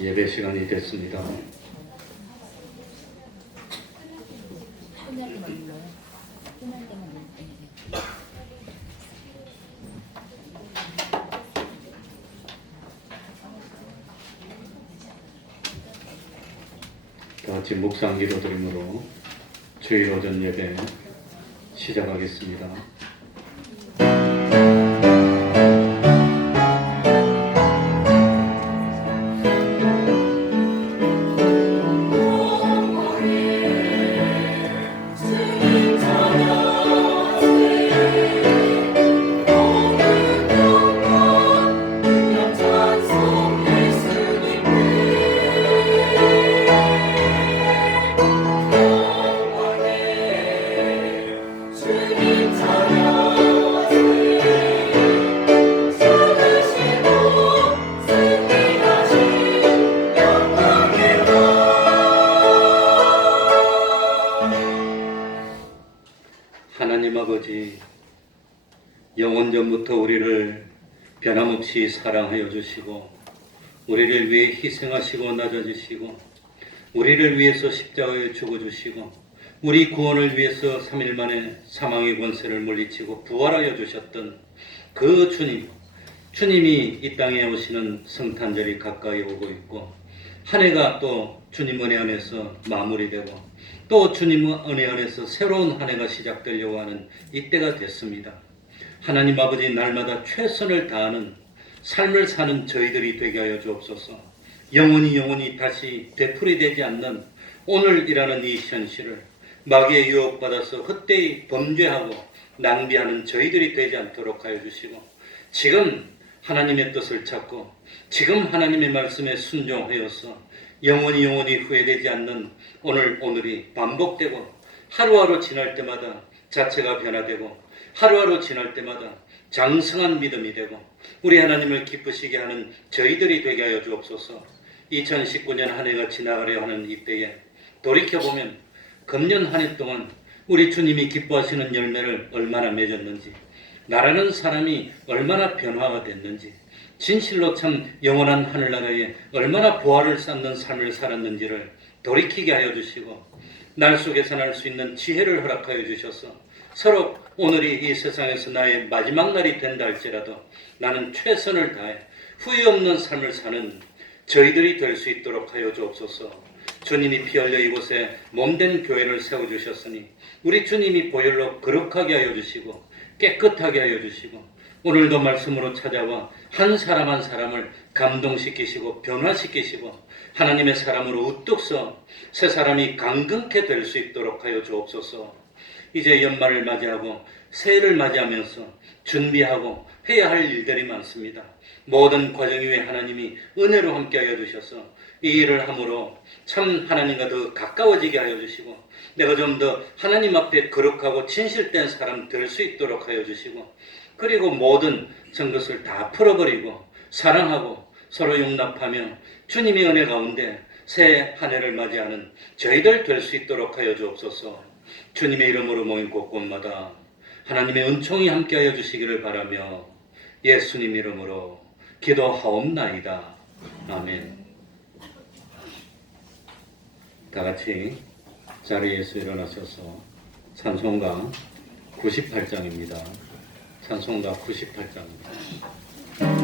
예배 시간이 됐습니다. 다 같이 묵상 기도 드림으로 주일 오전 예배 시작하겠습니다. 하나님 아버지, 영원전부터 우리를 변함없이 사랑하여 주시고 우리를 위해 희생하시고 낮아지시고 우리를 위해서 십자가에 죽어주시고 우리 구원을 위해서 3일 만에 사망의 권세를 물리치고 부활하여 주셨던 그 주님이 이 땅에 오시는 성탄절이 가까이 오고 있고 한 해가 또 주님 은혜 안에서 마무리되고 또 주님 은혜 안에서 새로운 한 해가 시작되려고 하는 이때가 됐습니다. 하나님 아버지, 날마다 최선을 다하는 삶을 사는 저희들이 되게 하여 주옵소서. 영원히 다시 되풀이되지 않는 오늘이라는 이 현실을 마귀의 유혹받아서 헛되이 범죄하고 낭비하는 저희들이 되지 않도록 하여 주시고 지금 하나님의 뜻을 찾고 지금 하나님의 말씀에 순종하여서 영원히 후회되지 않는 오늘이 반복되고 하루하루 지날 때마다 자체가 변화되고 하루하루 지날 때마다 장성한 믿음이 되고 우리 하나님을 기쁘시게 하는 저희들이 되게 하여 주옵소서. 2019년 한 해가 지나가려 하는 이때에 돌이켜보면 금년 한 해 동안 우리 주님이 기뻐하시는 열매를 얼마나 맺었는지, 나라는 사람이 얼마나 변화가 됐는지, 진실로 참 영원한 하늘나라에 얼마나 보화를 쌓는 삶을 살았는지를 돌이키게 하여 주시고 날 속에서 날 수 있는 지혜를 허락하여 주셔서 서로 오늘이 이 세상에서 나의 마지막 날이 된다 할지라도 나는 최선을 다해 후회 없는 삶을 사는 저희들이 될 수 있도록 하여 주옵소서. 주님이 피 흘려 이곳에 몸된 교회를 세워주셨으니 우리 주님이 보혈로 거룩하게 하여 주시고 깨끗하게 하여 주시고 오늘도 말씀으로 찾아와 한 사람 한 사람을 감동시키시고 변화시키시고 하나님의 사람으로 우뚝 서 새 사람이 강건케 될 수 있도록 하여 주옵소서. 이제 연말을 맞이하고 새해를 맞이하면서 준비하고 해야 할 일들이 많습니다. 모든 과정 위에 하나님이 은혜로 함께하여 주셔서 이 일을 함으로 참 하나님과 더 가까워지게 하여 주시고 내가 좀 더 하나님 앞에 거룩하고 진실된 사람 될 수 있도록 하여 주시고 그리고 모든 전것을 다 풀어버리고 사랑하고 서로 용납하며 주님의 은혜 가운데 새 한 해를 맞이하는 저희들 될 수 있도록 하여 주옵소서. 주님의 이름으로 모인 곳곳마다 하나님의 은총이 함께하여 주시기를 바라며 예수님 이름으로 기도하옵나이다. 아멘. 다 같이 자리에서 일어나셔서 찬송가 98장입니다. 찬송가 98장입니다.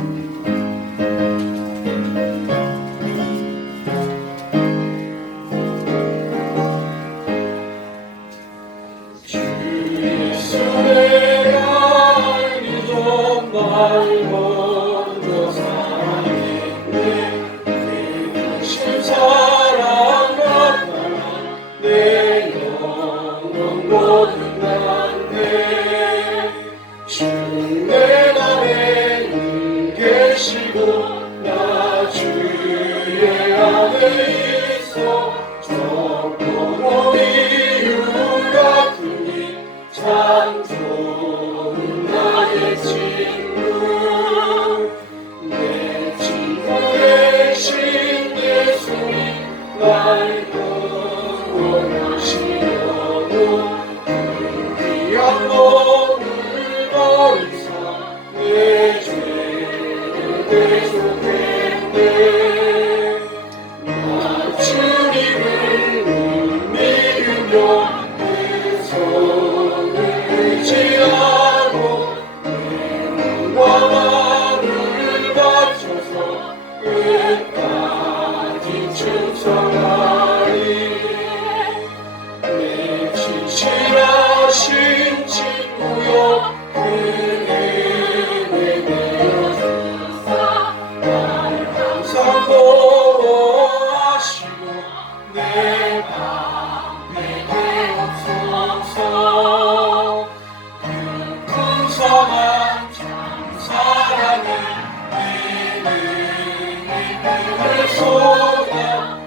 소망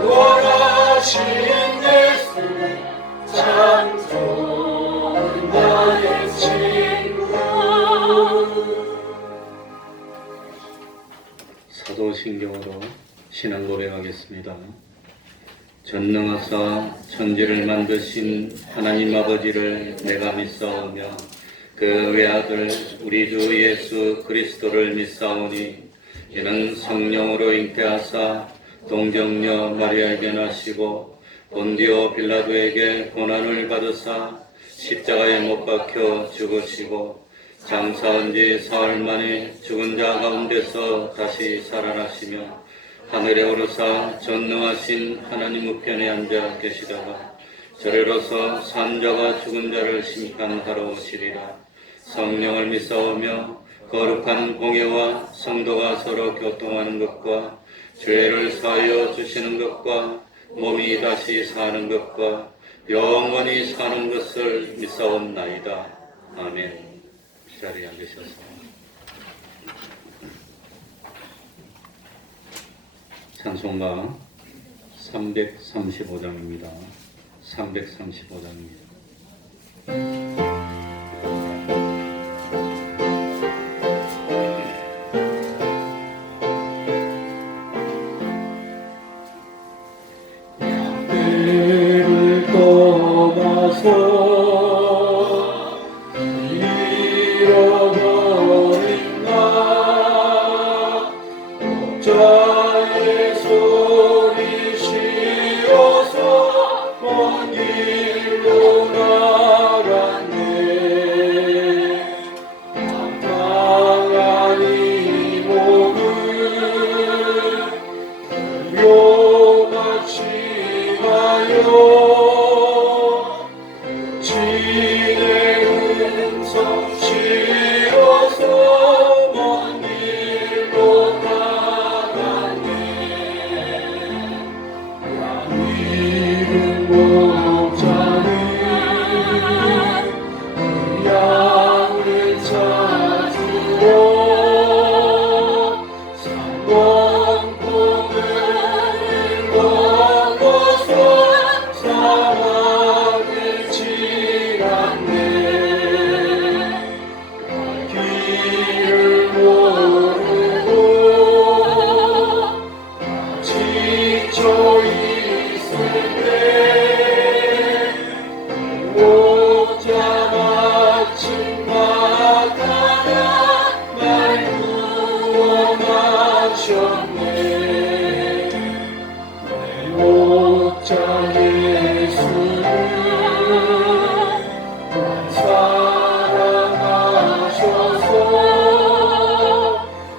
구원하신 예수 참 좋은 나의 친구. 사도신경으로 신앙 고백하겠습니다. 전능하사 천지를 만드신 하나님 아버지를 내가 믿사오며 그 외아들 우리 주 예수 그리스도를 믿사오니 이는 성령으로 잉태하사 동정녀 마리아에게 나시고 본디오 빌라도에게 고난을 받으사 십자가에 못 박혀 죽으시고 장사한 지 사흘 만에 죽은 자 가운데서 다시 살아나시며 하늘에 오르사 전능하신 하나님 우편에 앉아 계시다가 저리로서 산 자와 죽은 자를 심판하러 오시리라. 성령을 믿사오며 거룩한 공예와 성도가 서로 교통하는 것과 죄를 사하여 주시는 것과 몸이 다시 사는 것과 영원히 사는 것을 믿사옵나이다. 아멘. 자리에 앉으셔서 찬송가 335장입니다. 335장입니다. 양떼를 떠나서 잃어버린 나 자의 소리 쉬어서 먼 길로 나갔네. 당당한 이 몸을 요마치하여 진의 음성 실어서 먼 길로 나갔네. 이름 목자는 그 양을 찾으러 상원포도를 넘어서 사막을 지났네. 길을 모르고 지쳐 있을 때 목자 마침 나타나 날 구원하셨네. 내 목자 예수를 날 사랑하셔서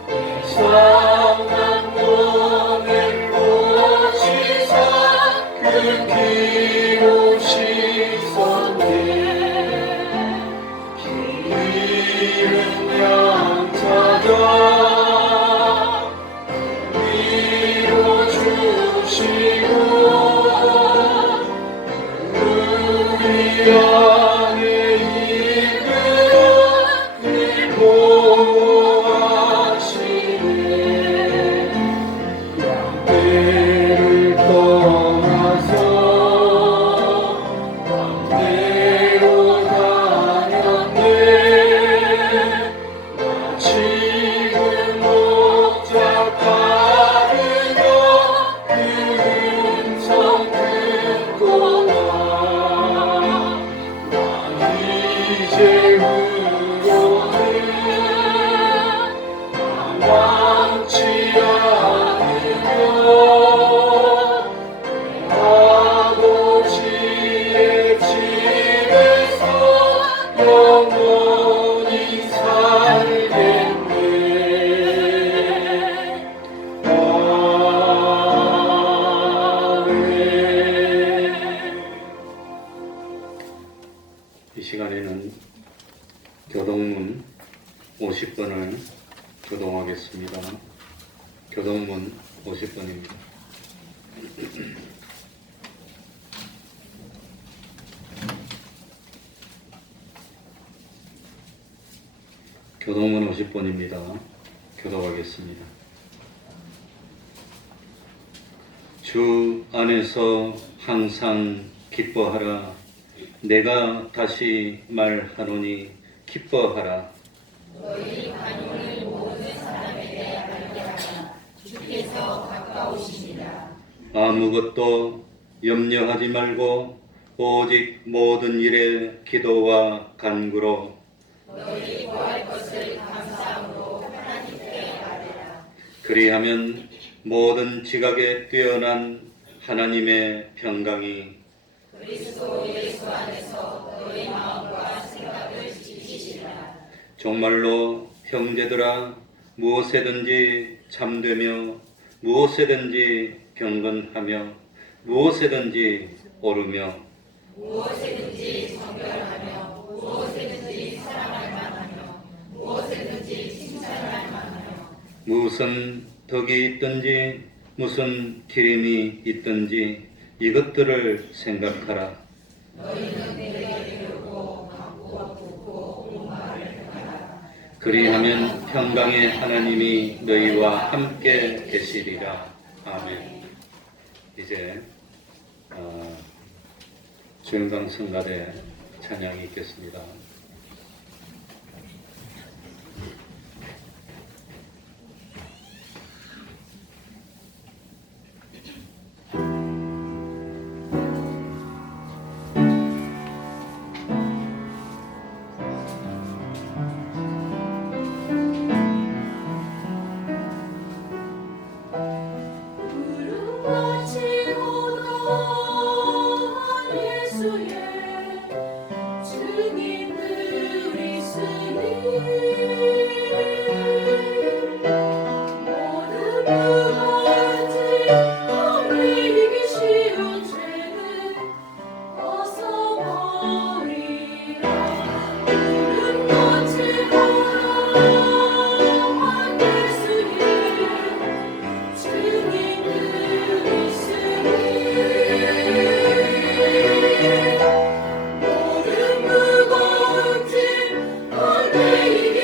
내 상한 몸을 고치사 그 피로 씻었네. 기름 양 찾아 위로 주시고 우리 안에 이끌어 늘 보호하시네. 양떼를 떠나서 왕대로 다녔네. 나 지금 목자 따르며 그 음성 듣고 나 이제 후로는 망치 않으며 아버지의 집에서 영원히 살겠네. 아멘. 이 시간에는 교동문 50번을 교동하겠습니다. 교동문 50번입니다. 교동문 50번입니다. 교독하겠습니다. 주 안에서 항상 기뻐하라. 내가 다시 말하노니 기뻐하라. 너희 관용을 모든 사람에게 알게 하라. 주께서 가까우시니라. 아무것도 염려하지 말고 오직 모든 일에 기도와 간구로 너희 구할 것을 감사함으로 하나님께 아뢰라. 그리하면 모든 지각에 뛰어난 하나님의 평강이 그리스도 예수 안에서 너희 마음과 생각을 지키시리라. 정말로 형제들아 무엇에든지 잠되며 무엇에든지 경건하며 무엇에든지 오르며 무엇에든지 정결하며 무엇에든지 사랑할 만하며 무엇에든지 칭찬할 만하며 무슨 덕이 있든지 무슨 기림이 있든지 이것들을 생각하라. 너희는 내게 배우고 받고 듣고 온 말을 행하라. 그리하면 평강의 하나님이 너희와 함께 계시리라. 아멘. 이제 주영강 성가대 찬양이 있겠습니다. 구름같이 오던 예수의 증인들이 있으니 모든 무거운지 버리기 쉬운 죄는 벗어버리라. 구름같이 걸어간 예수의 증인들이 있으니 모든 무거운 짐 건네이기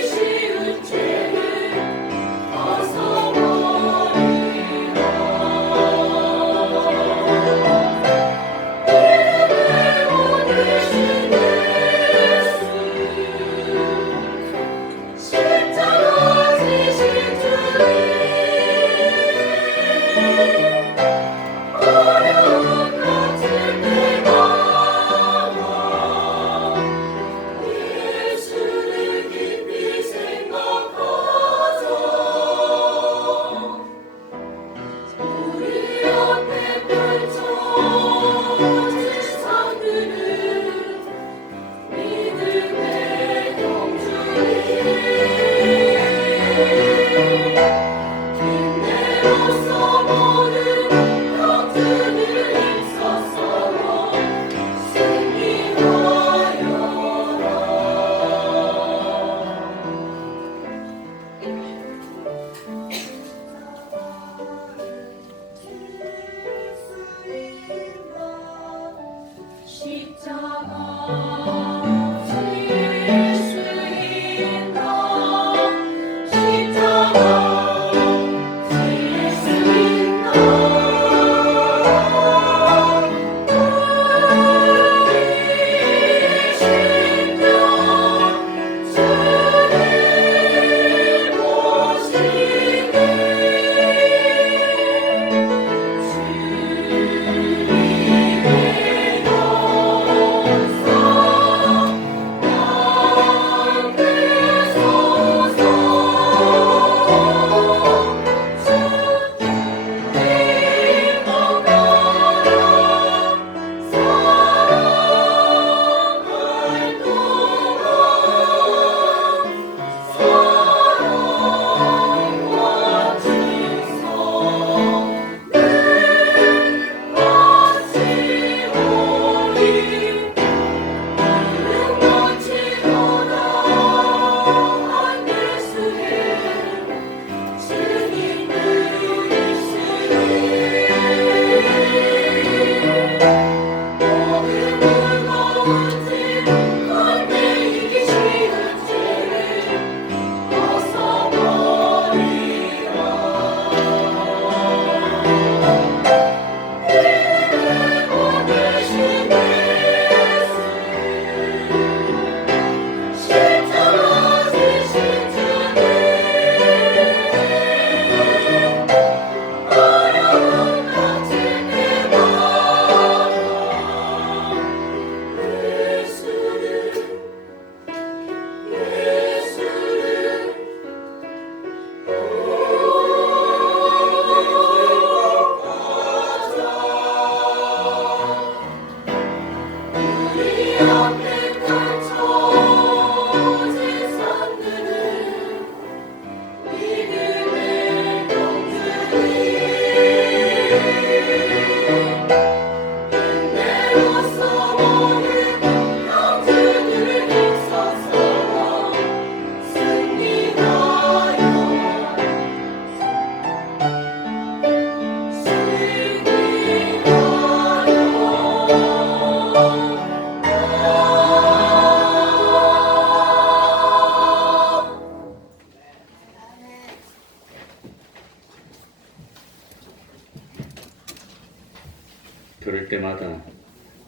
들을 때마다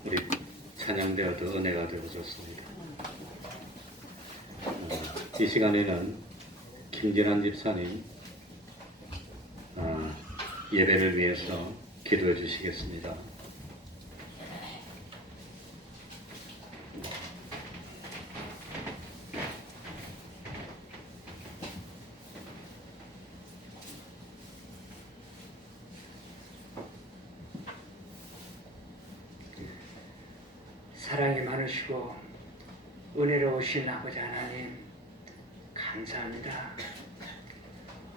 우리 찬양되어도 은혜가 되어졌습니다. 이 시간에는 김진환 집사님 예배를 위해서 기도해 주시겠습니다. 사랑이 많으시고 은혜로우신 아버지 하나님 감사합니다.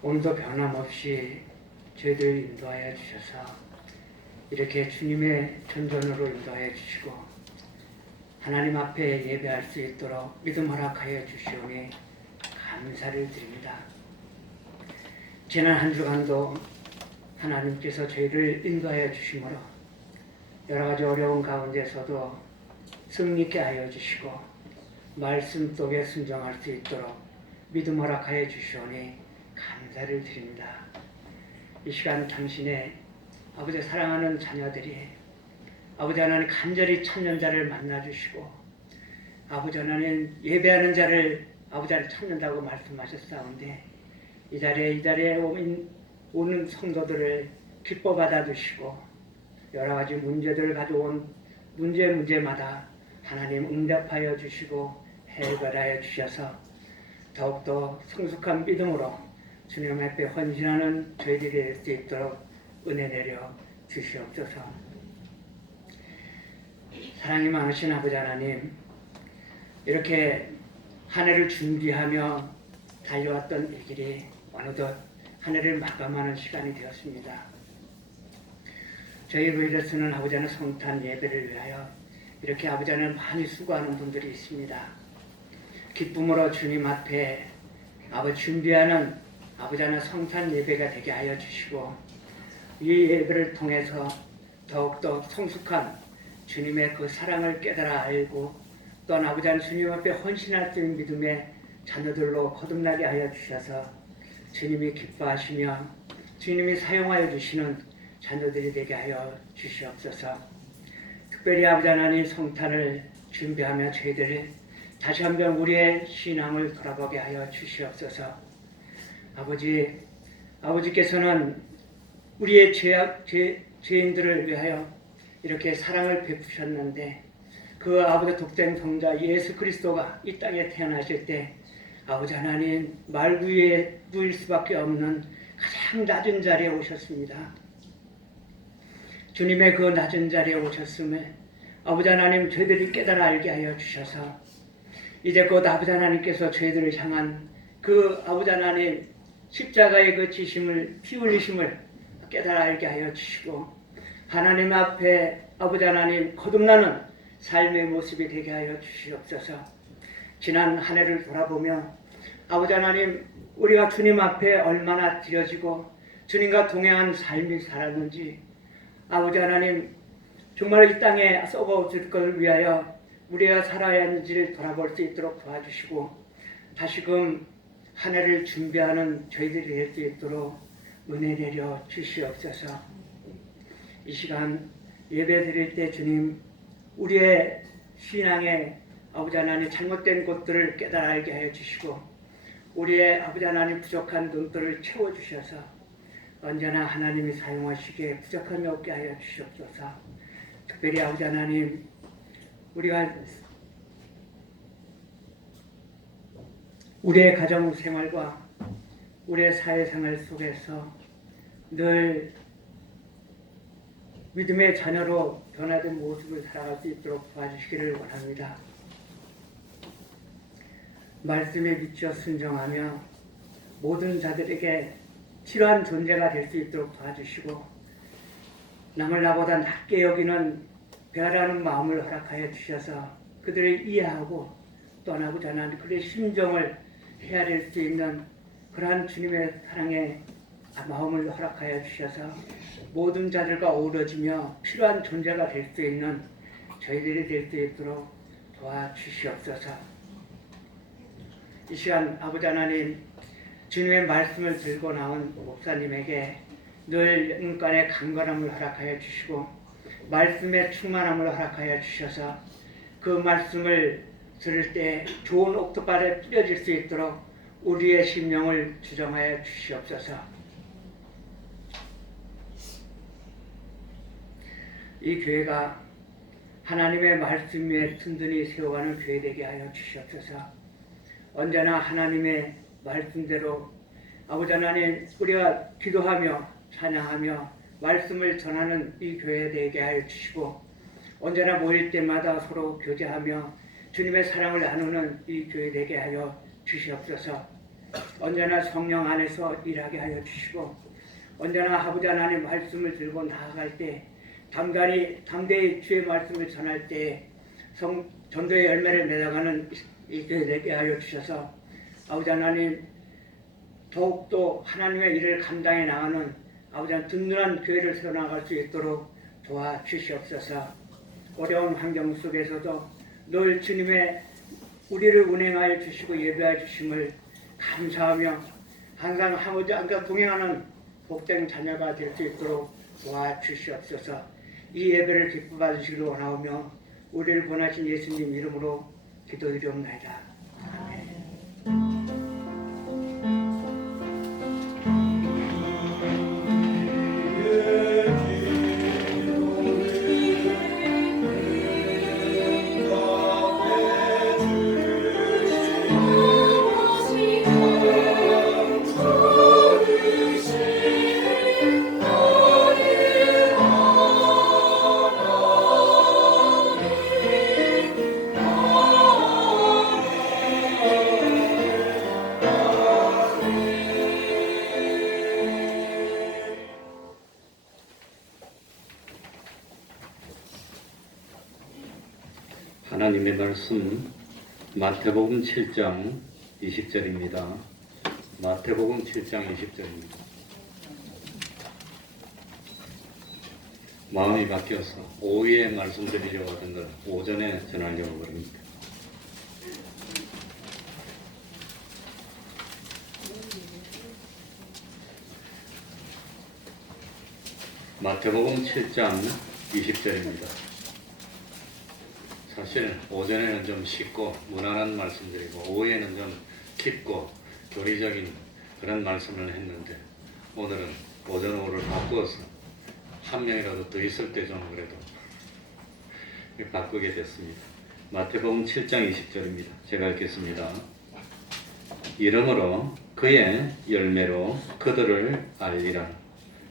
오늘도 변함없이 저희들 인도하여 주셔서 이렇게 주님의 전전으로 인도하여 주시고 하나님 앞에 예배할 수 있도록 믿음 허락하여 주시오니 감사를 드립니다. 지난 한 주간도 하나님께서 저희를 인도하여 주심으로 여러 가지 어려운 가운데서도 승리케 하여 주시고 말씀 속에 순종할 수 있도록 믿음 허락하여 주시오니 감사를 드립니다. 이 시간 당신의 아버지 사랑하는 자녀들이 아버지 하나님 간절히 찾는 자를 만나 주시고 아버지 하나님 예배하는 자를 아버지 하나님 찾는다고 말씀하셨사온데 이 자리에 오는 성도들을 기뻐 받아 주시고 여러 가지 문제들을 가져온 문제마다 하나님 응답하여 주시고 해결하여 주셔서 더욱더 성숙한 믿음으로 주님 앞에 헌신하는 저희들이 될 수 있도록 은혜 내려 주시옵소서. 사랑이 많으신 아버지 하나님, 이렇게 한 해를 준비하며 달려왔던 이 길이 어느덧 한 해를 마감하는 시간이 되었습니다. 저희 교회를 쓰는 아버지 하나님 성탄 예배를 위하여 이렇게 아버지 하나님 많이 수고하는 분들이 있습니다. 기쁨으로 주님 앞에 아버지 준비하는 아버지 하나님 성탄 예배가 되게 하여 주시고 이 예배를 통해서 더욱더 성숙한 주님의 그 사랑을 깨달아 알고 또 아버지 하나님 주님 앞에 헌신할 수 있는 믿음의 자녀들로 거듭나게 하여 주셔서 주님이 기뻐하시며 주님이 사용하여 주시는 자녀들이 되게 하여 주시옵소서. 특별히 아버지 하나님 성탄을 준비하며 저희들이 다시 한번 우리의 신앙을 돌아보게 하여 주시옵소서. 아버지께서는 우리의 죄인들을 위하여 이렇게 사랑을 베푸셨는데 그 아버지 독생 성자 예수 그리스도가 이 땅에 태어나실 때 아버지 하나님 말 위에 누일 수밖에 없는 가장 낮은 자리에 오셨습니다. 주님의 그 낮은 자리에 오셨음에 아버지 하나님 저희들이 깨달아 알게 하여 주셔서 이제 곧 아버지 하나님께서 저희들을 향한 그 아버지 하나님 십자가의 그 지심을 피 흘리심을 깨달아 알게 하여 주시고 하나님 앞에 아버지 하나님 거듭나는 삶의 모습이 되게 하여 주시옵소서. 지난 한 해를 돌아보며 아버지 하나님 우리가 주님 앞에 얼마나 드려지고 주님과 동행한 삶이 살았는지 아버지 하나님 정말 이 땅에 썩어질 것을 위하여 우리가 살아야 하는지를 돌아볼 수 있도록 도와주시고 다시금 한 해를 준비하는 저희들이 될 수 있도록 은혜 내려 주시옵소서. 이 시간 예배 드릴 때 주님 우리의 신앙에 아버지 하나님 잘못된 것들을 깨달아 알게 하여 주시고 우리의 아버지 하나님 부족한 눈들을 채워주셔서 언제나 하나님이 사용하시기에 부족함이 없게 하여 주시옵소서. 특별히 아버지 하나님 우리가 우리의 가정생활과 우리의 사회생활 속에서 늘 믿음의 자녀로 변화된 모습을 살아갈 수 있도록 도와주시기를 원합니다. 말씀에 미쳐 순종하며 모든 자들에게 필요한 존재가 될 수 있도록 도와주시고 남을 나보다 낮게 여기는 배아라는 마음을 허락하여 주셔서 그들을 이해하고 떠나고 자는 그들의 심정을 헤아릴 수 있는 그러한 주님의 사랑의 마음을 허락하여 주셔서 모든 자들과 어우러지며 필요한 존재가 될 수 있는 저희들이 될 수 있도록 도와주시옵소서. 이 시간 아버지 하나님 주님의 말씀을 들고 나온 목사님에게 늘 눈간의 강건함을 허락하여 주시고 말씀의 충만함을 허락하여 주셔서 그 말씀을 들을 때 좋은 옥토발에 뿌려질 수 있도록 우리의 심령을 주정하여 주시옵소서. 이 교회가 하나님의 말씀 위에 든든히 세워가는 교회 되게 하여 주시옵소서. 언제나 하나님의 말씀대로 아버지 하나님 우리가 기도하며 찬양하며 말씀을 전하는 이 교회 되게 하여 주시고 언제나 모일 때마다 서로 교제하며 주님의 사랑을 나누는 이 교회 되게 하여 주시옵소서. 언제나 성령 안에서 일하게 하여 주시고 언제나 아버지 하나님 말씀을 들고 나아갈 때 담대히 주의 말씀을 전할 때 전도의 열매를 맺어가는 이 교회 되게 하여 주셔서 아버지 하나님 더욱더 하나님의 일을 감당해 나가는 아버지 하나님 든든한 교회를 세워나갈 수 있도록 도와주시옵소서. 어려운 환경 속에서도 늘 주님의 우리를 운행하여 주시고 예배하여 주심을 감사하며 항상 항상 동행하는 복된 자녀가 될 수 있도록 도와주시옵소서. 이 예배를 기뻐 받으시기를 원하오며 우리를 보내신 예수님 이름으로 기도드리옵나이다. 아멘. 하나님의 말씀 마태복음 7장 20절입니다. 마태복음 7장 20절입니다. 마음이 바뀌어서 오후에 말씀드리려고 하던 걸 오전에 전하려고 합니다. 마태복음 7장 20절입니다. 사실 오전에는 좀 쉽고 무난한 말씀드리고 오후에는 좀 깊고 교리적인 그런 말씀을 했는데 오늘은 오전 오후를 바꾸어서 한 명이라도 더 있을 때 좀 그래도 바꾸게 됐습니다. 마태복음 7장 20절입니다. 제가 읽겠습니다. 이러므로 그의 열매로 그들을 알리라.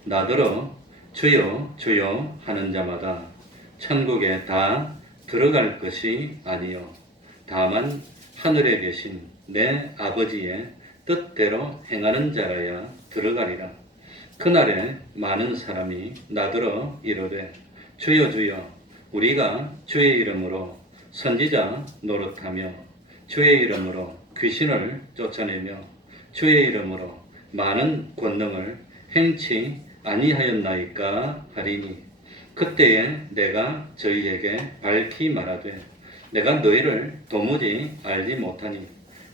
나더러 주여 주여 하는 자마다 천국에 다 들어갈 것이 아니요 다만 하늘에 계신 내 아버지의 뜻대로 행하는 자라야 들어가리라. 그날에 많은 사람이 나더러 이르되 주여 주여 우리가 주의 이름으로 선지자 노릇하며 주의 이름으로 귀신을 쫓아내며 주의 이름으로 많은 권능을 행치 아니하였나이까 하리니 그때에 내가 저희에게 밝히 말하되 내가 너희를 도무지 알지 못하니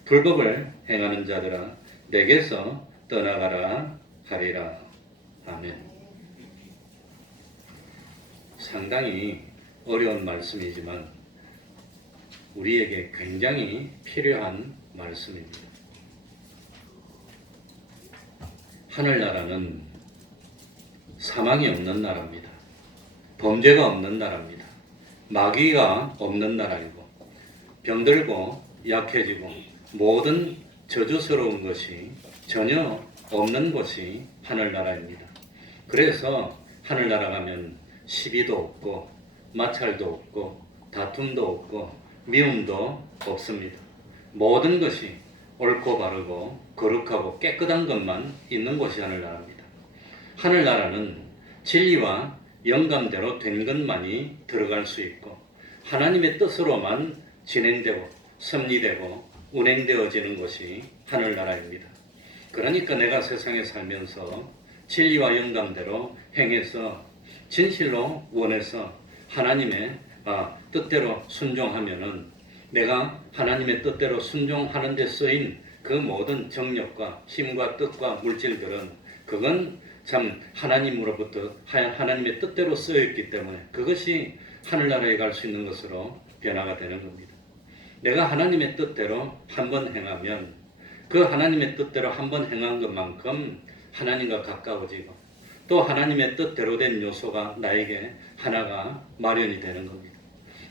불법을 행하는 자들아 내게서 떠나가라 하리라. 아멘. 상당히 어려운 말씀이지만 우리에게 굉장히 필요한 말씀입니다. 하늘나라는 사망이 없는 나라입니다. 범죄가 없는 나라입니다. 마귀가 없는 나라이고 병들고 약해지고 모든 저주스러운 것이 전혀 없는 곳이 하늘나라입니다. 그래서 하늘나라 가면 시비도 없고 마찰도 없고 다툼도 없고 미움도 없습니다. 모든 것이 옳고 바르고 거룩하고 깨끗한 것만 있는 곳이 하늘나라입니다. 하늘나라는 진리와 영감대로 된 것만이 들어갈 수 있고 하나님의 뜻으로만 진행되고 섭리되고 운행되어지는 것이 하늘나라입니다. 그러니까 내가 세상에 살면서 진리와 영감대로 행해서 진실로 원해서 하나님의 뜻대로 순종하면은 내가 하나님의 뜻대로 순종하는 데 쓰인 그 모든 정력과 힘과 뜻과 물질들은 그건 참 하나님으로부터 하나님의 뜻대로 쓰여있기 때문에 그것이 하늘나라에 갈 수 있는 것으로 변화가 되는 겁니다. 내가 하나님의 뜻대로 한번 행하면 그 하나님의 뜻대로 한번 행한 것만큼 하나님과 가까워지고 또 하나님의 뜻대로 된 요소가 나에게 하나가 마련이 되는 겁니다.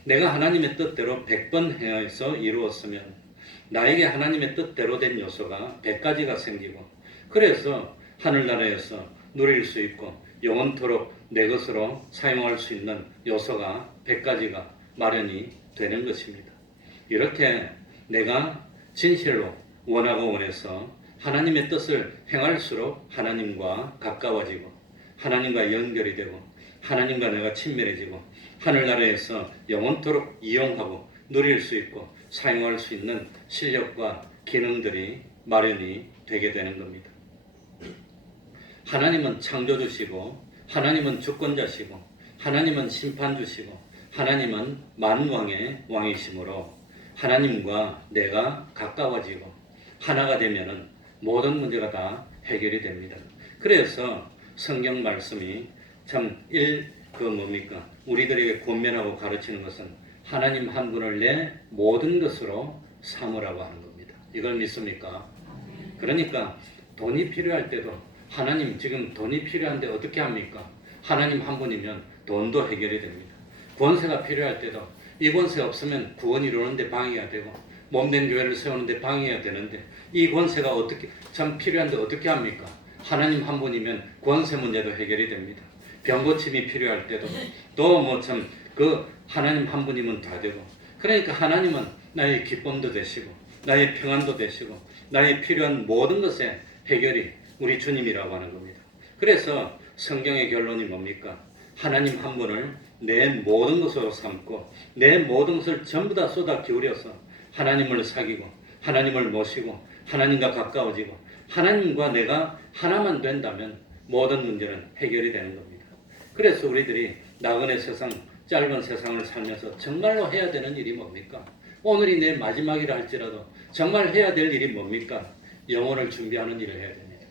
내가 하나님의 뜻대로 100번 행해서 이루었으면 나에게 하나님의 뜻대로 된 요소가 100가지가 생기고 그래서 하늘나라에서 누릴 수 있고 영원토록 내 것으로 사용할 수 있는 요소가 100가지가 마련이 되는 것입니다. 이렇게 내가 진실로 원하고 원해서 하나님의 뜻을 행할수록 하나님과 가까워지고 하나님과 연결이 되고 하나님과 내가 친밀해지고 하늘나라에서 영원토록 이용하고 누릴 수 있고 사용할 수 있는 실력과 기능들이 마련이 되게 되는 겁니다. 하나님은 창조주시고 하나님은 주권자시고 하나님은 심판주시고 하나님은 만왕의 왕이시므로 하나님과 내가 가까워지고 하나가 되면은 모든 문제가 다 해결이 됩니다. 그래서 성경 말씀이 참 뭡니까? 우리들에게 권면하고 가르치는 것은 하나님 한 분을 내 모든 것으로 삼으라고 하는 겁니다. 이걸 믿습니까? 그러니까 돈이 필요할 때도 하나님 지금 돈이 필요한데 어떻게 합니까? 하나님 한 분이면 돈도 해결이 됩니다. 권세가 필요할 때도 이 권세 없으면 구원 이루는데 방해가 되고 몸된 교회를 세우는데 방해가 되는데 이 권세가 어떻게 참 필요한데 어떻게 합니까? 하나님 한 분이면 권세 문제도 해결이 됩니다. 병 고침이 필요할 때도 또 뭐 참 그 하나님 한 분이면 다 되고 그러니까 하나님은 나의 기쁨도 되시고 나의 평안도 되시고 나의 필요한 모든 것의 해결이 우리 주님이라고 하는 겁니다. 그래서 성경의 결론이 뭡니까? 하나님 한 분을 내 모든 것으로 삼고 내 모든 것을 전부 다 쏟아 기울여서 하나님을 사귀고 하나님을 모시고 하나님과 가까워지고 하나님과 내가 하나만 된다면 모든 문제는 해결이 되는 겁니다. 그래서 우리들이 나그네 세상, 짧은 세상을 살면서 정말로 해야 되는 일이 뭡니까? 오늘이 내 마지막이라 할지라도 정말 해야 될 일이 뭡니까? 영혼을 준비하는 일을 해야 됩니다.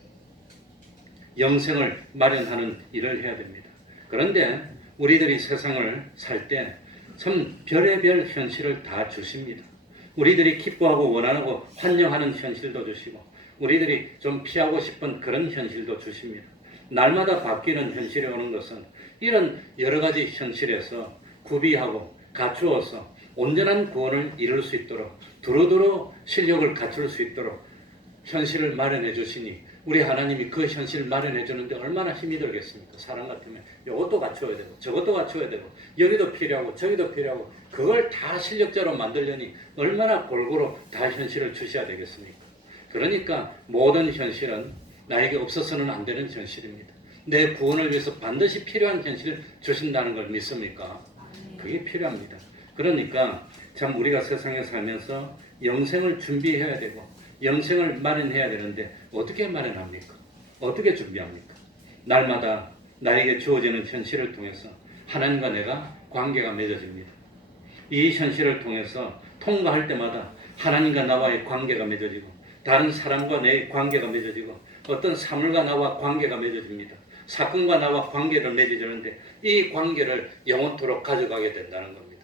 영생을 마련하는 일을 해야 됩니다. 그런데 우리들이 세상을 살 때 참 별의별 현실을 다 주십니다. 우리들이 기뻐하고 원하고 환영하는 현실도 주시고 우리들이 좀 피하고 싶은 그런 현실도 주십니다. 날마다 바뀌는 현실이 오는 것은 이런 여러 가지 현실에서 구비하고 갖추어서 온전한 구원을 이룰 수 있도록 두루두루 실력을 갖출 수 있도록 현실을 마련해 주시니 우리 하나님이 그 현실을 마련해 주는데 얼마나 힘이 들겠습니까? 사람 같으면 이것도 갖춰야 되고 저것도 갖춰야 되고 여기도 필요하고 저기도 필요하고 그걸 다 실력자로 만들려니 얼마나 골고루 다 현실을 주셔야 되겠습니까? 그러니까 모든 현실은 나에게 없어서는 안 되는 현실입니다. 내 구원을 위해서 반드시 필요한 현실을 주신다는 걸 믿습니까? 그게 필요합니다. 그러니까 참 우리가 세상에 살면서 영생을 준비해야 되고 영생을 마련해야 되는데 어떻게 마련합니까? 어떻게 준비합니까? 날마다 나에게 주어지는 현실을 통해서 하나님과 내가 관계가 맺어집니다. 이 현실을 통해서 통과할 때마다 하나님과 나와의 관계가 맺어지고 다른 사람과 내 관계가 맺어지고 어떤 사물과 나와 관계가 맺어집니다. 사건과 나와 관계를 맺어지는데 이 관계를 영원토록 가져가게 된다는 겁니다.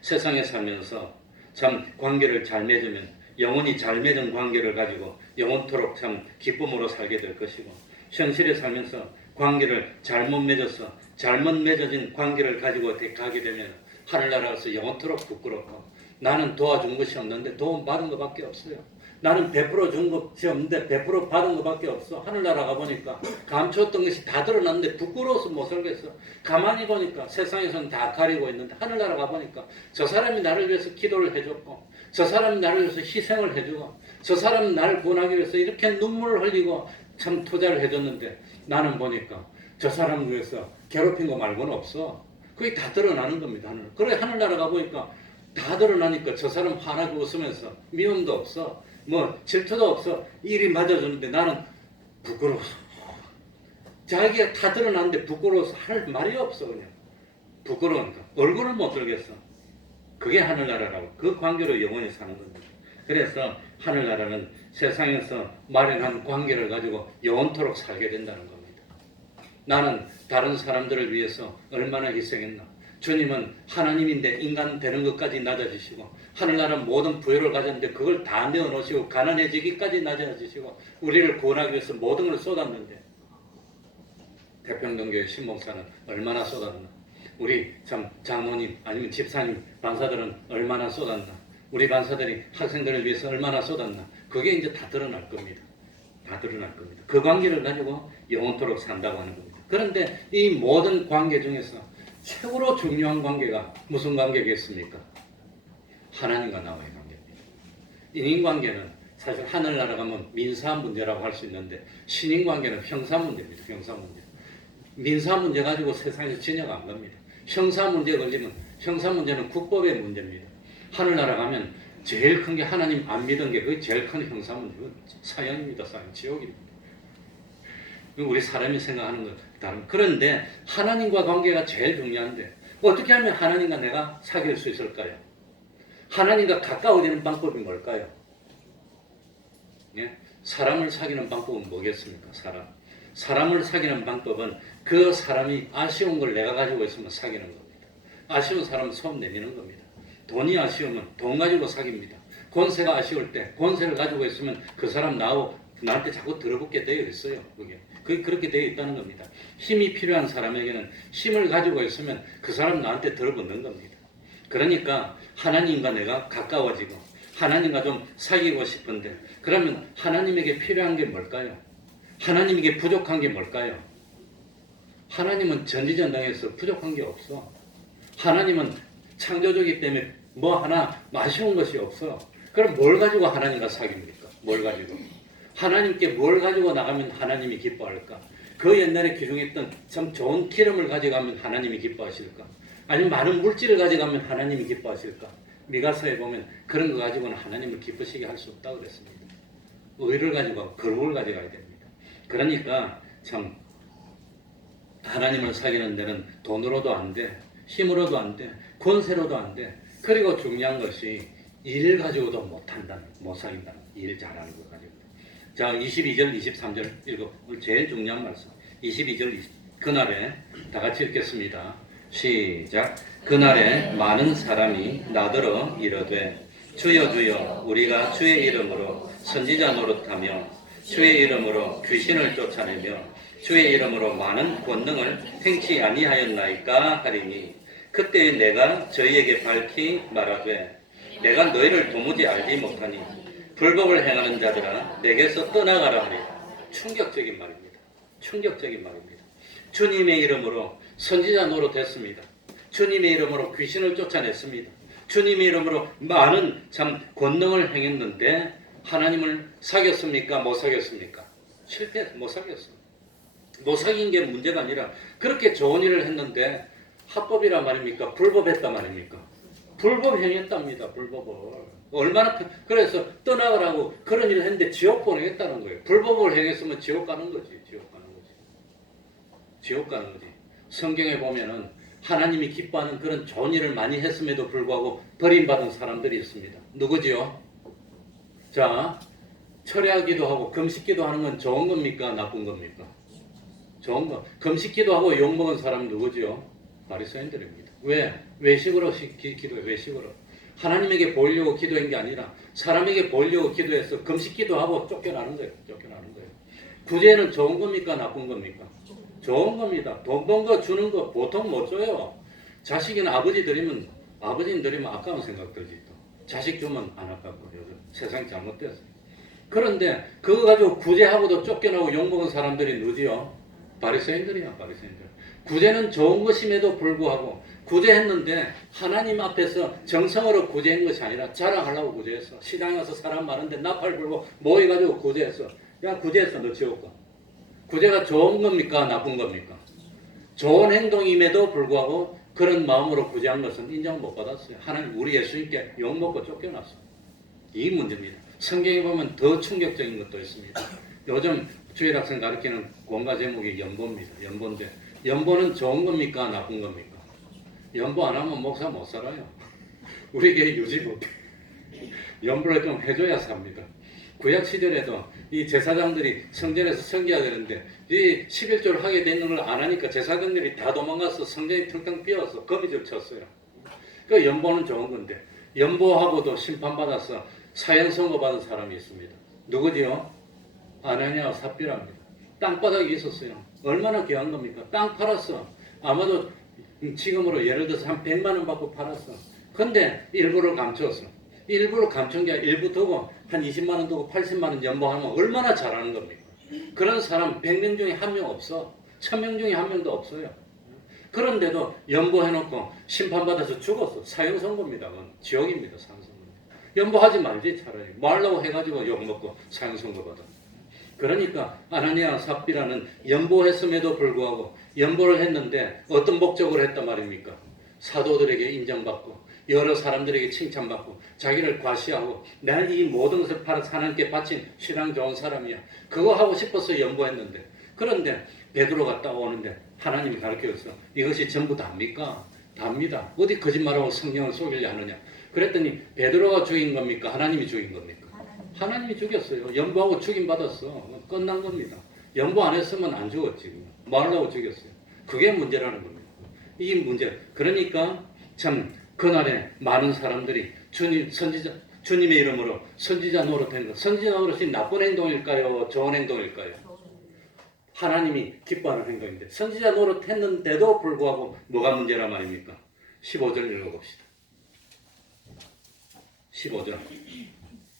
세상에 살면서 참 관계를 잘 맺으면 영원히 잘 맺은 관계를 가지고 영원토록 참 기쁨으로 살게 될 것이고 현실에 살면서 관계를 잘못 맺어서 잘못 맺어진 관계를 가지고 가게 되면 하늘나라에서 영원토록 부끄럽고 나는 도와준 것이 없는데 도움 받은 것밖에 없어요. 나는 베풀어 준 것이 없는데 베풀어 받은 것밖에 없어. 하늘나라 가보니까 감추었던 것이 다 드러났는데 부끄러워서 못 살겠어. 가만히 보니까 세상에서는 다 가리고 있는데 하늘나라 가보니까 저 사람이 나를 위해서 기도를 해줬고 저 사람이 나를 위해서 희생을 해주고 저 사람이 나를 구원하기 위해서 이렇게 눈물을 흘리고 참 투자를 해줬는데 나는 보니까 저 사람을 위해서 괴롭힌 거 말고는 없어. 그게 다 드러나는 겁니다. 그래 하늘나라 가보니까 다 드러나니까 저 사람 화나고 웃으면서 미움도 없어. 뭐 질투도 없어. 일이 맞아주는데 나는 부끄러워서 자기가 다 드러났는데 부끄러워서 할 말이 없어. 그냥 부끄러우니까 얼굴을 못 들겠어. 그게 하늘나라라고 그 관계로 영원히 사는 겁니다. 그래서 하늘나라는 세상에서 마련한 관계를 가지고 영원토록 살게 된다는 겁니다. 나는 다른 사람들을 위해서 얼마나 희생했나. 주님은 하나님인데 인간 되는 것까지 낮아지시고 하늘나라 모든 부여를 가졌는데 그걸 다 내어놓으시고 가난해지기까지 낮아지시고 우리를 구원하기 위해서 모든 걸 쏟았는데 태평동교회 신목사는 얼마나 쏟았나. 우리 참 장로님 아니면 집사님 반사들은 얼마나 쏟았나. 우리 반사들이 학생들을 위해서 얼마나 쏟았나. 그게 이제 다 드러날 겁니다. 다 드러날 겁니다. 그 관계를 가지고 영원토록 산다고 하는 겁니다. 그런데 이 모든 관계 중에서 최고로 중요한 관계가 무슨 관계겠습니까? 하나님과 나와의 관계입니다. 인인관계는 사실 하늘나라 가면 민사 문제라고 할 수 있는데 신인관계는 형사 문제입니다. 형사 문제. 민사 문제 가지고 세상에서 진영 안 갑니다. 형사 문제에 걸리면 형사 문제는 국법의 문제입니다. 하늘나라 가면 제일 큰 게 하나님 안 믿은 게 그게 제일 큰 형사 문제. 사형입니다. 사형. 지옥입니다. 우리 사람이 생각하는 것 다른. 그런데 하나님과 관계가 제일 중요한데 어떻게 하면 하나님과 내가 사귈 수 있을까요? 하나님과 가까워지는 방법이 뭘까요? 예? 사람을 사귀는 방법은 뭐겠습니까? 사람을 사귀는 방법은 그 사람이 아쉬운 걸 내가 가지고 있으면 사귀는 겁니다. 아쉬운 사람은 손 내미는 겁니다. 돈이 아쉬우면 돈 가지고 사깁니다. 권세가 아쉬울 때 권세를 가지고 있으면 그 사람 나한테 자꾸 들어붙게 되어 있어요. 그게 그렇게 되어 있다는 겁니다. 힘이 필요한 사람에게는 힘을 가지고 있으면 그 사람 나한테 들어붙는 겁니다. 그러니까 하나님과 내가 가까워지고 하나님과 좀 사귀고 싶은데 그러면 하나님에게 필요한 게 뭘까요? 하나님에게 부족한 게 뭘까요? 하나님은 전지전능해서 부족한 게 없어. 하나님은 창조주이기 때문에 뭐 하나 아쉬운 것이 없어. 그럼 뭘 가지고 하나님과 사귑니까? 뭘 가지고? 하나님께 뭘 가지고 나가면 하나님이 기뻐할까? 그 옛날에 기중했던 참 좋은 기름을 가져가면 하나님이 기뻐하실까? 아니면 많은 물질을 가져가면 하나님이 기뻐하실까? 미가서에 보면 그런 거 가지고는 하나님을 기쁘시게 할 수 없다고 그랬습니다. 의를 가지고 거룩을 가져가야 됩니다. 그러니까 참 하나님을 사귀는 데는 돈으로도 안 돼, 힘으로도 안 돼, 권세로도 안 돼. 그리고 중요한 것이 일 가지고도 못 사귄다는 일 잘하는 거 가지고. 자, 22절, 23절 읽어. 오늘 제일 중요한 말씀. 22절, 그날에 다 같이 읽겠습니다. 시작. 그날에 많은 사람이 나더러 이르되 주여 주여 우리가 주의 이름으로 선지자 노릇하며 주의 이름으로 귀신을 쫓아내며 주의 이름으로 많은 권능을 행치 아니하였나이까 하리니 그때 내가 저희에게 밝히 말하되 내가 너희를 도무지 알지 못하니 불법을 행하는 자들아 내게서 떠나가라 하리. 충격적인 말입니다. 충격적인 말입니다. 주님의 이름으로 선지자 노릇했습니다. 주님의 이름으로 귀신을 쫓아냈습니다. 주님의 이름으로 많은 참 권능을 행했는데 하나님을 사귀었습니까? 못 사귀었습니까? 실패해서 못 사귀었습니다. 못 사귄 게 문제가 아니라 그렇게 좋은 일을 했는데 합법이란 말입니까? 불법했단 말입니까? 불법 행했답니다. 불법을. 얼마나 그래서 떠나가라고 그런 일을 했는데 지옥 보내겠다는 거예요. 불법을 행했으면 지옥 가는 거지. 지옥 가는 거지. 지옥 가는 거지. 성경에 보면은 하나님이 기뻐하는 그런 좋은 일을 많이 했음에도 불구하고 버림받은 사람들이 있습니다. 누구지요? 자, 철야기도 하고 금식기도 하는 건 좋은 겁니까? 나쁜 겁니까? 좋은 거. 금식기도 하고 욕먹은 사람 누구지요? 바리새인들입니다. 왜? 외식으로 기도해. 외식으로. 하나님에게 보이려고 기도한 게 아니라 사람에게 보이려고 기도해서 금식기도 하고 쫓겨나는 거예요. 쫓겨나는 거예요. 구제는 좋은 겁니까? 나쁜 겁니까? 좋은 겁니다. 돈 번 거 주는 거 보통 못 줘요. 자식이나 아버지는 드리면 아까운 생각 들지 또. 자식 주면 안 아깝고 요즘 세상이 잘못됐어요. 그런데 그거 가지고 구제하고도 쫓겨나고 욕먹은 사람들이 누구지요? 바리새인들이야. 바리새인들. 구제는 좋은 것임에도 불구하고 구제했는데 하나님 앞에서 정성으로 구제한 것이 아니라 자랑하려고 구제했어. 시장에 가서 사람 많은데 나팔 불고 모여가지고 구제했어. 야, 구제했어. 너 지옥 가. 구제가 좋은 겁니까? 나쁜 겁니까? 좋은 행동임에도 불구하고 그런 마음으로 구제한 것은 인정 못 받았어요. 하나님 우리 예수님께 욕먹고 쫓겨났어요. 이 문제입니다. 성경에 보면 더 충격적인 것도 있습니다. 요즘 주일학생 가르치는 공과 제목이 연보입니다. 연보인데 연보는 좋은 겁니까? 나쁜 겁니까? 연보 안 하면 목사 못 살아요. 우리 교회 유지 못해. 연보를 좀 해줘야 삽니다. 구약 시절에도 이 제사장들이 성전에서 섬겨야 되는데 이 11조를 하게 되는 걸 안 하니까 제사장들이 다 도망가서 성전이 텅텅 비어서 거미줄 쳤어요. 그 연보는 좋은 건데 연보하고도 심판받아서 사형 선고받은 사람이 있습니다. 누구지요? 아나니아와 삽비라입니다. 땅바닥에 있었어요. 얼마나 귀한 겁니까? 땅 팔았어. 아마도 지금으로 예를 들어서 한 100만 원 받고 팔았어. 근데 일부를 감췄어. 일부를 감춘 게 아니라 일부 두고 한 20만 원 두고 80만 원 연보하면 얼마나 잘하는 겁니까? 그런 사람 100명 중에 한 명 없어. 1000명 중에 한 명도 없어요. 그런데도 연보해놓고 심판받아서 죽었어. 사형 선고입니다. 그건 지옥입니다. 사형 선고. 연보하지 말지 차라리. 말라고 해가지고 욕먹고 사형 선고받아. 그러니까 아나니아 삽비라는 연보했음에도 불구하고 연보를 했는데 어떤 목적으로 했단 말입니까? 사도들에게 인정받고 여러 사람들에게 칭찬받고 자기를 과시하고 나는 이 모든 것을 팔아서 하나님께 바친 신앙 좋은 사람이야. 그거 하고 싶어서 연보했는데 그런데 베드로가 따오는데 하나님이 가르쳐줬어. 이것이 전부 답니까? 답니다. 어디 거짓말하고 성령을 속이려 하느냐. 그랬더니 베드로가 죽인 겁니까? 하나님이 죽인 겁니까? 하나님이 죽였어요. 연보하고 죽임받았어. 끝난 겁니다. 연보 안 했으면 안 죽었지. 말하고 죽였어요. 그게 문제라는 겁니다. 이 문제. 그러니까 참 그날에 많은 사람들이 주님의 이름으로 선지자 노릇하는 것. 선지자 노릇이 나쁜 행동일까요? 좋은 행동일까요? 하나님이 기뻐하는 행동인데 선지자 노릇했는데도 불구하고 뭐가 문제란 말입니까? 15절 읽어봅시다.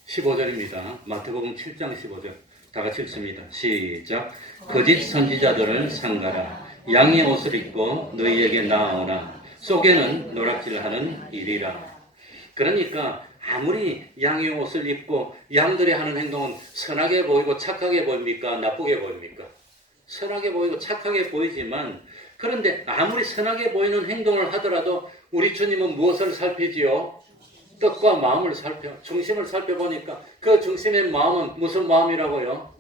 15절입니다. 마태복음 7장 15절. 다 같이 읽습니다. 시작. 거짓 선지자들을 삼가라. 양의 옷을 입고 너희에게 나아오나 속에는 노략질하는 일이라. 그러니까 아무리 양의 옷을 입고 양들이 하는 행동은 선하게 보이고 착하게 보입니까? 나쁘게 보입니까? 선하게 보이고 착하게 보이지만 그런데 아무리 선하게 보이는 행동을 하더라도 우리 주님은 무엇을 살피지요? 뜻과 마음을 중심을 살펴보니까 그 중심의 마음은 무슨 마음이라고요?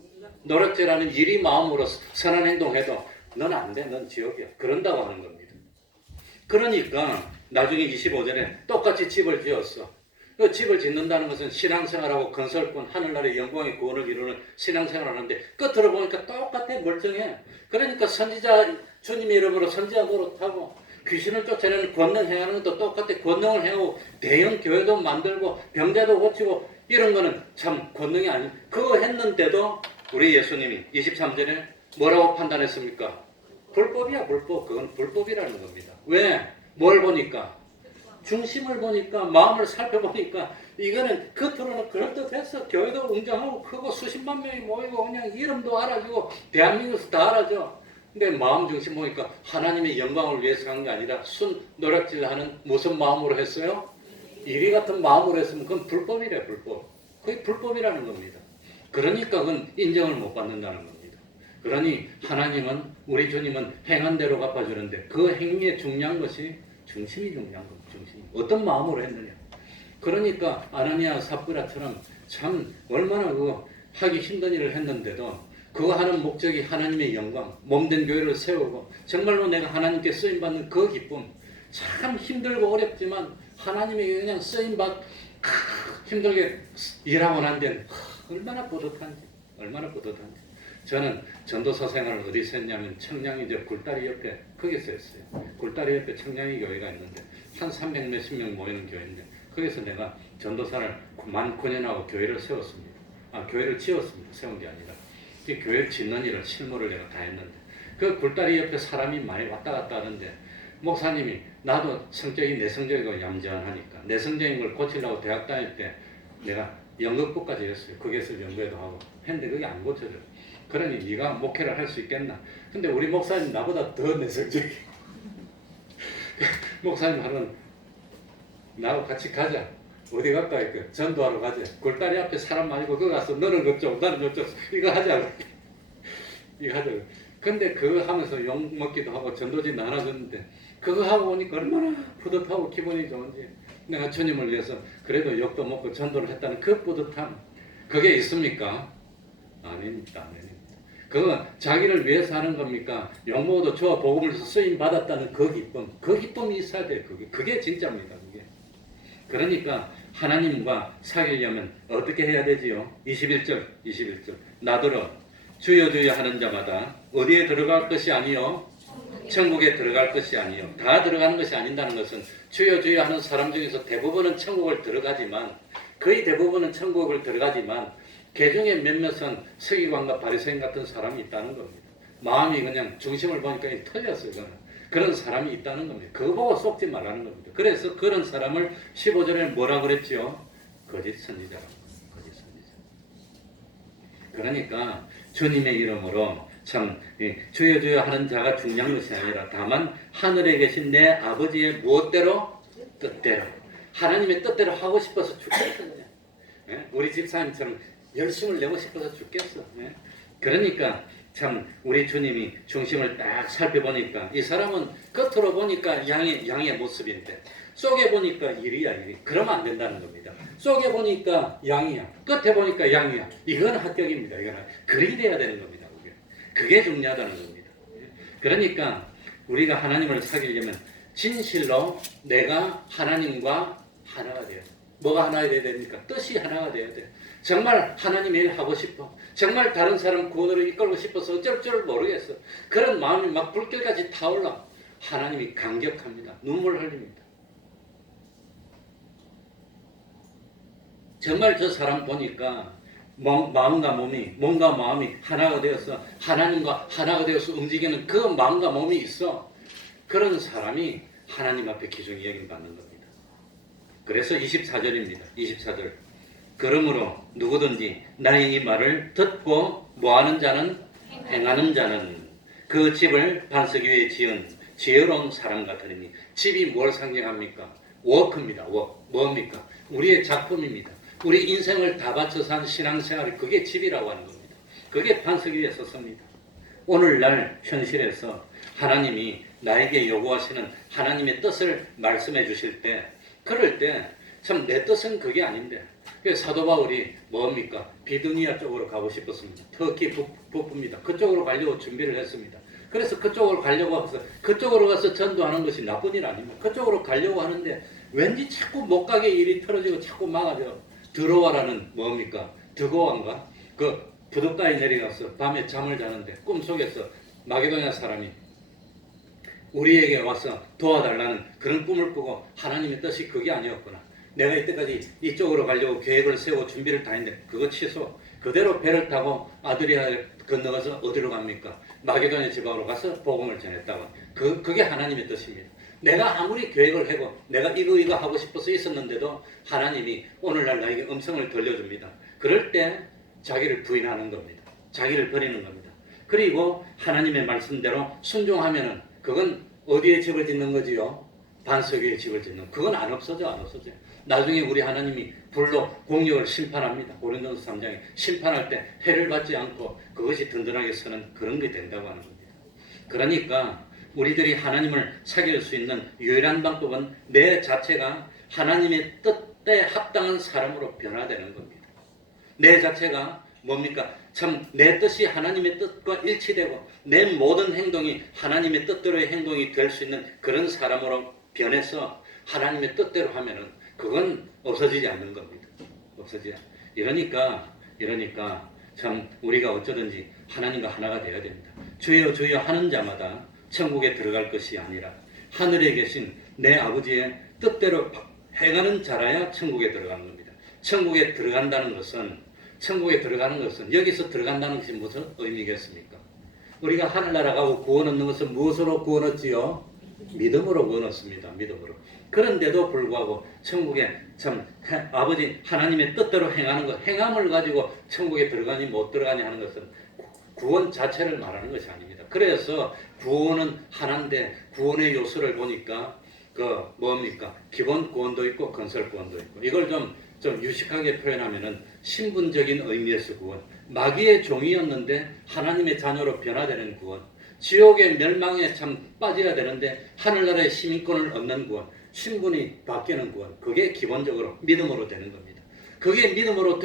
노력질하는 일이 마음으로 선한 행동해도 넌 안 돼, 넌 지옥이야. 그런다고 하는 겁니다. 그러니까 나중에 25절에 똑같이 집을 지었어. 그 집을 짓는다는 것은 신앙생활하고 건설꾼, 하늘나라의 영광의 구원을 이루는 신앙생활을 하는데 끝으로 보니까 똑같아, 멀쩡해. 그러니까 선지자, 주님의 이름으로 선지자 노릇하고 귀신을 쫓아내는 권능 행하는 것도 똑같아. 권능을 행하고 대형 교회도 만들고 병자도 고치고 이런 거는 참 권능이 아니. 그거 했는데도 우리 예수님이 23절에 뭐라고 판단했습니까? 불법이야, 불법. 그건 불법이라는 겁니다. 왜? 뭘 보니까? 중심을 보니까, 마음을 살펴보니까 이거는 겉으로는 그럴듯했어. 교회도 웅장하고 크고 수십만 명이 모이고 그냥 이름도 알아주고 대한민국에서 다 알아줘. 근데 마음 중심 보니까 하나님의 영광을 위해서 한 게 아니라 순 노략질하는 무슨 마음으로 했어요? 이리 같은 마음으로 했으면 그건 불법이래, 불법. 그게 불법이라는 겁니다. 그러니까 그건 인정을 못 받는다는 겁니다. 그러니 하나님은, 우리 주님은 행한 대로 갚아주는데 그 행위에 중요한 것이 중심이 중요한 겁니다. 중심. 어떤 마음으로 했느냐. 그러니까 아나니아 삽비라처럼 참 얼마나 그거 하기 힘든 일을 했는데도 그거 하는 목적이 하나님의 영광, 몸된 교회를 세우고 정말로 내가 하나님께 쓰임받는 그 기쁨. 참 힘들고 어렵지만 하나님에게 그냥 쓰임받 힘들게 일하고 난 데는 얼마나 뿌듯한지, 얼마나 뿌듯한지. 저는 전도사 생활을 어디서 했냐면 청량리 저 굴다리 옆에 거기서 했어요. 굴다리 옆에 청량리 교회가 있는데 한 300 몇십 명 모이는 교회인데 거기서 내가 전도사를 만 9년하고 교회를 세웠습니다. 교회를 지었습니다. 세운 게 아니라. 그 교회를 짓는 일을 실무를 내가 다 했는데 그 굴다리 옆에 사람이 많이 왔다 갔다 하는데 목사님이 나도 성격이 내성적이고 얌전하니까 내성적인 걸 고치려고 대학 다닐 때 내가 연극부까지 했어요. 극예술 연구회도 하고 했는데 그게 안 고쳐져. 그러니 네가 목회를 할 수 있겠나? 근데 우리 목사님 나보다 더 내성적이. 목사님 하는 나하고 같이 가자. 어디 갈까? 이렇게 전도하러 가자. 골다리 앞에 사람 많이고 거기 가서 너는 그쪽 나는 저쪽 이거 하자. 이거 하자. 근데 그거 하면서 욕 먹기도 하고 전도진 나눠줬는데 그거 하고 오니까 얼마나 뿌듯하고 기분이 좋은지. 내가 주님을 위해서 그래도 욕도 먹고 전도를 했다는 그 뿌듯함. 그게 있습니까? 아닙니다. 아닙니다. 그건 자기를 위해서 하는 겁니까? 욕먹어도 저와 복음을 쓰임 받았다는 그 기쁨. 그 기쁨이 있어야 돼요. 그게 진짜입니다. 그게. 그러니까 하나님과 사귀려면 어떻게 해야 되지요? 21절 나더러 주여 주여 하는 자마다 어디에 들어갈 것이 아니요 천국에 들어갈 것이 아니요. 다 들어가는 것이 아닌다는 것은 주여 주여 하는 사람 중에서 대부분은 천국을 들어가지만, 거의 대부분은 천국을 들어가지만 그 중에 몇몇은 서기관과 바리새인 같은 사람이 있다는 겁니다. 마음이 그냥 중심을 보니까 틀렸어요. 그런 사람이 있다는 겁니다. 그거 보고 속지 말라는 겁니다. 그래서 그런 사람을 15절에 뭐라 그랬죠? 거짓 선지자라고. 거짓 선지자. 그러니까 주님의 이름으로 참 주여 주여 하는 자가 중요한 것이 아니라 다만 하늘에 계신 내 아버지의 무엇대로? 뜻대로. 하나님의 뜻대로 하고 싶어서 죽겠어. 우리 집사님처럼 열심을 내고 싶어서 죽겠어. 그러니까 참 우리 주님이 중심을 딱 살펴보니까 이 사람은 겉으로 보니까 양의 모습인데 속에 보니까 일이야. 그러면 안 된다는 겁니다. 속에 보니까 양이야. 끝에 보니까 양이야. 이건 합격입니다. 이건 그리 돼야 되는 겁니다. 그게 중요하다는 겁니다. 그러니까 우리가 하나님을 사귀려면 진실로 내가 하나님과 하나가 돼야 돼. 뭐가 하나가 돼야 됩니까? 뜻이 하나가 돼야 돼. 정말 하나님의 일 하고 싶어. 정말 다른 사람 구원으로 이끌고 싶어서 어쩔 줄 모르겠어. 그런 마음이 막 불길까지 타올라. 하나님이 감격합니다. 눈물 흘립니다. 정말 저 사람 보니까 마음과 마음이 하나가 되어서 하나님과 하나가 되어서 움직이는 그 마음과 몸이 있어. 그런 사람이 하나님 앞에 귀중히 여김받는 겁니다. 그래서 24절입니다. 24절. 그러므로 누구든지 나의 이 말을 듣고 뭐하는 자는 행하는 자는 그 집을 반석 위에 지은 지혜로운 사람 같으니. 집이 뭘 상징합니까? 워크입니다. 뭡니까? 우리의 작품입니다. 우리 인생을 다 바쳐서 한 신앙생활이 그게 집이라고 하는 겁니다. 그게 반석 위에 섰습니다. 오늘날 현실에서 하나님이 나에게 요구하시는 하나님의 뜻을 말씀해 주실 때, 그럴 때 참 내 뜻은 그게 아닌데, 사도 바울이 뭡니까? 비두니아 쪽으로 가고 싶었습니다. 터키 북부입니다. 그쪽으로 가려고 준비를 했습니다. 그래서 그쪽으로 가려고 해서 그쪽으로 가서 전도하는 것이 나쁜 일 아닙니다. 그쪽으로 가려고 하는데 왠지 자꾸 못 가게 일이 틀어지고 자꾸 막아져. 들어와라는 뭡니까? 드고왕가? 그 부둣가에 내려가서 밤에 잠을 자는데 꿈속에서 마게도냐 사람이 우리에게 와서 도와달라는 그런 꿈을 꾸고 하나님의 뜻이 그게 아니었구나. 내가 이때까지 이쪽으로 가려고 계획을 세우고 준비를 다 했는데 그거 취소. 그대로 배를 타고 아드리아를 건너가서 어디로 갑니까? 마게도냐 지방으로 가서 복음을 전했다고. 그게 하나님의 뜻입니다. 내가 아무리 계획을 하고 내가 이거 하고 싶어서 있었는데도 하나님이 오늘날 나에게 음성을 들려줍니다. 그럴 때 자기를 부인하는 겁니다. 자기를 버리는 겁니다. 그리고 하나님의 말씀대로 순종하면은 그건 어디에 집을 짓는 거지요? 반석 위에 집을 짓는. 그건 안 없어져. 나중에 우리 하나님이 불로 공력을 심판합니다. 고린도서 3장에 심판할 때 해를 받지 않고 그것이 든든하게 서는 그런 게 된다고 하는 겁니다. 그러니까 우리들이 하나님을 사귈 수 있는 유일한 방법은 내 자체가 하나님의 뜻에 합당한 사람으로 변화되는 겁니다. 내 자체가 뭡니까? 참 내 뜻이 하나님의 뜻과 일치되고 내 모든 행동이 하나님의 뜻대로의 행동이 될 수 있는 그런 사람으로 변해서 하나님의 뜻대로 하면은 그건 없어지지 않는 겁니다. 이러니까 참 우리가 어쩌든지 하나님과 하나가 되어야 됩니다. 주여 주여 하는 자마다 천국에 들어갈 것이 아니라 하늘에 계신 내 아버지의 뜻대로 행하는 자라야 천국에 들어가는 겁니다. 천국에 들어간다는 것은 여기서 들어간다는 것이 무슨 의미겠습니까? 우리가 하늘나라 가고 구원 얻는 것은 무엇으로 구원 얻지요? 믿음으로 구원 얻습니다. 믿음으로. 그런데도 불구하고 천국에 참 아버지 하나님의 뜻대로 행하는 것, 행함을 가지고 천국에 들어가니 못 들어가니 하는 것은 구원 자체를 말하는 것이 아닙니다. 그래서 구원은 하나인데 구원의 요소를 보니까 뭡니까? 기본 구원도 있고 건설 구원도 있고. 이걸 좀 유식하게 표현하면은 신분적인 의미에서 구원. 마귀의 종이었는데 하나님의 자녀로 변화되는 구원. 지옥의 멸망에 참 빠져야 되는데 하늘나라의 시민권을 얻는 구원. 신분이 바뀌는 구원. 그게 기본적으로 믿음으로 되는 겁니다. 그게 믿음으로